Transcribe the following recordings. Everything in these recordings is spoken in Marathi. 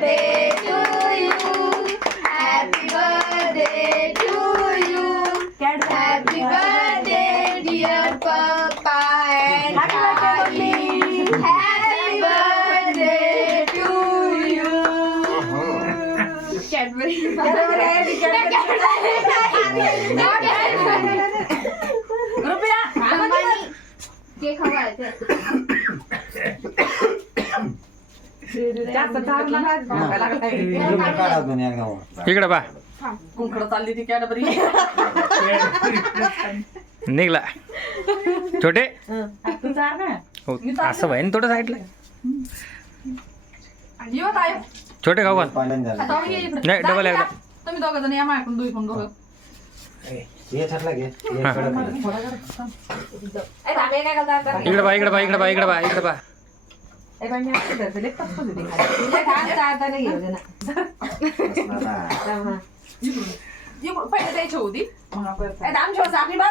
birthday to you. Happy birthday to you. Happy birthday dear Papa and Mommy. Happy birthday to you. Cadbury. रुपया केक हवायचे जास्त तार इकडे बा कुंकड चालली ती कॅडबरी निघला छोटे हो, असं भाई थोडं साईडला छोटे खाऊ घाल नाही डबल एकदा तुम्ही दोघं जण या माझ्याकडून दुईकडून दोघं इकडे बा इकडे बा इकडे बा इकडे बा इकडे बा पहिले द्यायची होती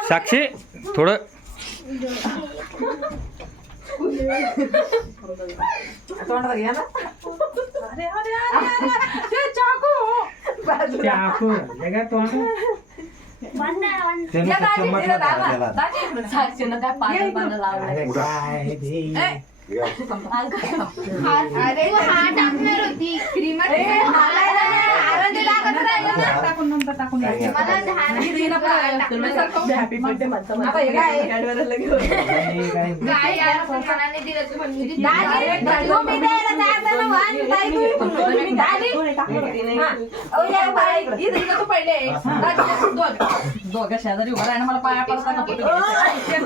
साक्षी थोडं अरे हा टाकणार होती क्रीमर दोघं शेजारी उभा राहिलं मला पाया पडताना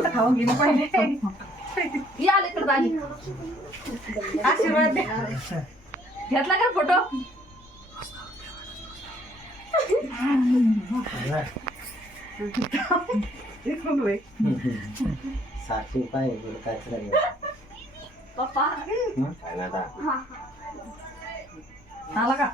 खाऊन घेणं पहिले या लेकर दाजी आशीर्वाद घेतला का फोटो पप्पा आला का